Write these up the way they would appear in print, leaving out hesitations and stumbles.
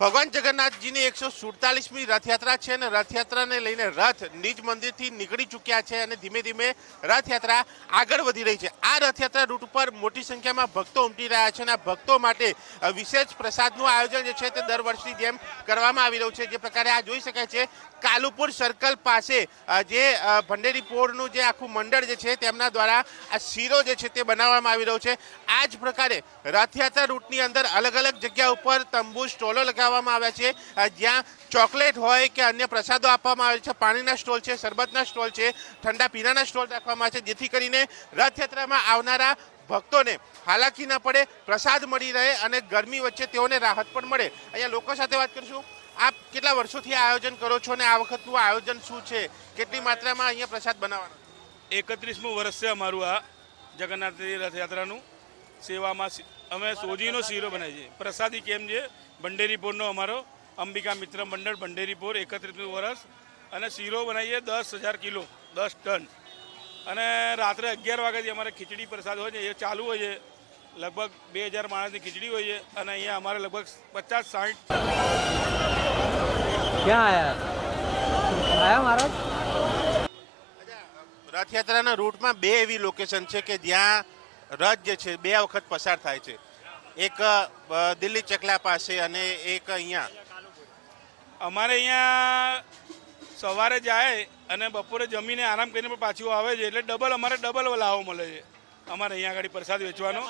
ભગવાન જગન્નાથજીની 147મી રથયાત્રા છે અને રથયાત્રાને લઈને રથ નિજ મંદિરથી નીકળી ચૂક્યા છે અને ધીમે ધીમે રથયાત્રા આગળ વધી રહી છે। આ રથયાત્રા રૂટ ઉપર મોટી સંખ્યામાં ભક્તો ઉમટી રહ્યા છે અને આ ભક્તો માટે વિશેષ પ્રસાદનું આયોજન જે છે તે દર વર્ષની જેમ કરવામાં આવી રહ્યું છે। જે પ્રકારે આ જોઈ શકાય છે કાલુપુર સર્કલ પાસે જે ભંડેરી પોળનું જે આખું મંડળ જે છે તેમના દ્વારા આ શીરો જે છે તે બનાવવામાં આવી રહ્યો છે। આ જ પ્રકારે રથયાત્રા રૂટની અંદર અલગ અલગ જગ્યા ઉપર તંબુ સ્ટોલો લગાવવામાં આવ્યા છે, જ્યાં ચોકલેટ હોય કે અન્ય પ્રસાદો આપવામાં આવે છે। પાણીના સ્ટોલ છે, શરબતના સ્ટોલ છે, ઠંડા પીણાના સ્ટોલ રાખવામાં આવે છે, જેથી કરીને રથયાત્રામાં આવનારા ભક્તોને હાલાકી ન પડે, પ્રસાદ મળી રહે અને ગરમી વચ્ચે તેઓને રાહત પણ મળે। અહીંયા લોકો સાથે વાત કરીશું। આપ કેટલા વર્ષોથી આયોજન કરો છો અને આ વખતનું આયોજન શું છે, કેટલી માત્રામાં અહીંયા પ્રસાદ બનાવવાનો? 31મું વર્ષ છે અમારું આ જગન્નાથની રથયાત્રાનું। સેવામાં અમે સોજીનો શીરો બનાવીએ છીએ। પ્રસાદી કેમ છે ભંડેરીપોરનો અમારો અંબિકા મિત્ર મંડળ ભંડેરીપોર 31મું વર્ષ, અને શીરો બનાવીએ 10,000 કિલો 10 ટન। અને રાત્રે 11 વાગ્યાથી અમારે ખીચડી પ્રસાદ હોય છે, એ ચાલુ હોય છે। લગભગ 2000 માણસની ખીચડી હોય છે અને અહીંયા અમારે લગભગ 50-60 ક્યાં આયા મહારાજ? રથયાત્રાના રૂટમાં બે એવી લોકેશન છે કે જ્યાં રથ જે છે બે વખત પસાર થાય છે, એક દિલ્હી ચકલા પાસે અને એક અહીંયા। અમારે અહીંયા સવારે જાય અને બપોરે જમીને આરામ કરીને પણ પાછું આવે છે, એટલે અમારે ડબલ લાવો મળે છે। અમારે અહીંયા આગળ પ્રસાદ વેચવાનો,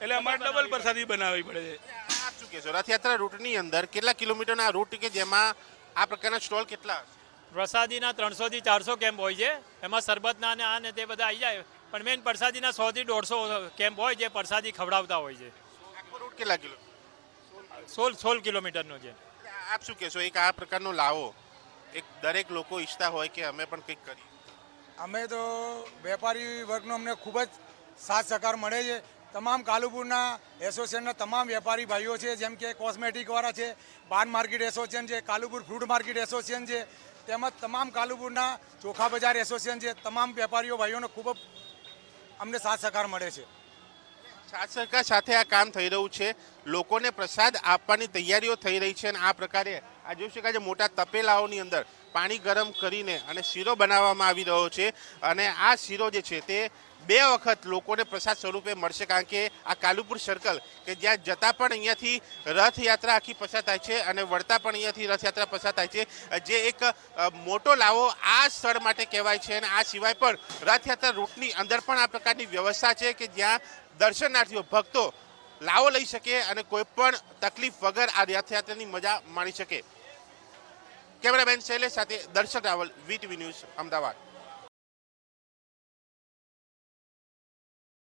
એટલે અમારે ડબલ પ્રસાદી બનાવવી પડે છે। આપ શું કહેશો, રથયાત્રા રૂટની અંદર કેટલા કિલોમીટરના રૂટ કે જેમાં આ પ્રકારના સ્ટોલ કેટલા? પ્રસાદીના 300 થી 400 કેમ્પ હોય છે, એમાં શરબતના અને આ ને તે બધા આવી જાય, પણ મેન પ્રસાદીના 100 થી 150 કેમ્પ હોય જે પ્રસાદી ખવડાવતા હોય છે। આખો રૂટ કેટલા કિલો? 16 કિલોમીટરનો છે। આપ શું કહેશો, એક આ પ્રકારનો લાવો એક દરેક લોકો ઈચ્છતા હોય કે અમે પણ કંઈક કરીએ? અમે તો વેપારી વર્ગનો અમને ખૂબ જ સાથ સહકાર મળે છે। તમામ કાલુપુરના એસોસિએશનના તમામ વેપારી ભાઈઓ છે, જેમ કે કોસ્મેટિકવાળા છે, પાન માર્કેટ એસોસિએશન છે, કાલુપુર ફ્રૂટ માર્કેટ એસોસિએશન છે, તેમજ તમામ કાલુપુરના ચોખા બજાર એસોસિએશન છે। તમામ વેપારીઓ ભાઈઓનો ખૂબ જ અમને સાથ સહકાર મળે છે। સાથ સહકાર સાથે આ કામ થઈ રહ્યું છે, લોકોને પ્રસાદ આપવાની તૈયારીઓ થઈ રહી છે અને આ પ્રકારે આ જોઈ શકાય છે મોટા તપેલાઓની અંદર પાણી ગરમ કરીને અને શીરો બનાવવામાં આવી રહ્યો છે અને આ શીરો જે છે તે બે વખત લોકોને પ્રસાદ સ્વરૂપે મળશે, કારણ કે આ કાલુપુર સર્કલ કે જ્યાં જતા પણ અહીંયાથી રથયાત્રા આખી પસાર થાય છે અને વળતા પણ અહીંયાથી રથયાત્રા પસાર થાય છે, જે એક મોટો લાવો આ સ્થળ માટે કહેવાય છે। અને આ સિવાય પણ રથયાત્રા રૂટની અંદર પણ આ પ્રકારની વ્યવસ્થા છે કે જ્યાં દર્શનાર્થીઓ ભક્તો લાવો લઈ શકે અને કોઈ પણ તકલીફ વગર આ રથયાત્રાની મજા માણી શકે। કેમેરામેન શૈલેષ સાથે દર્શન રાવલ, વીટીવી ન્યૂઝ, અમદાવાદ।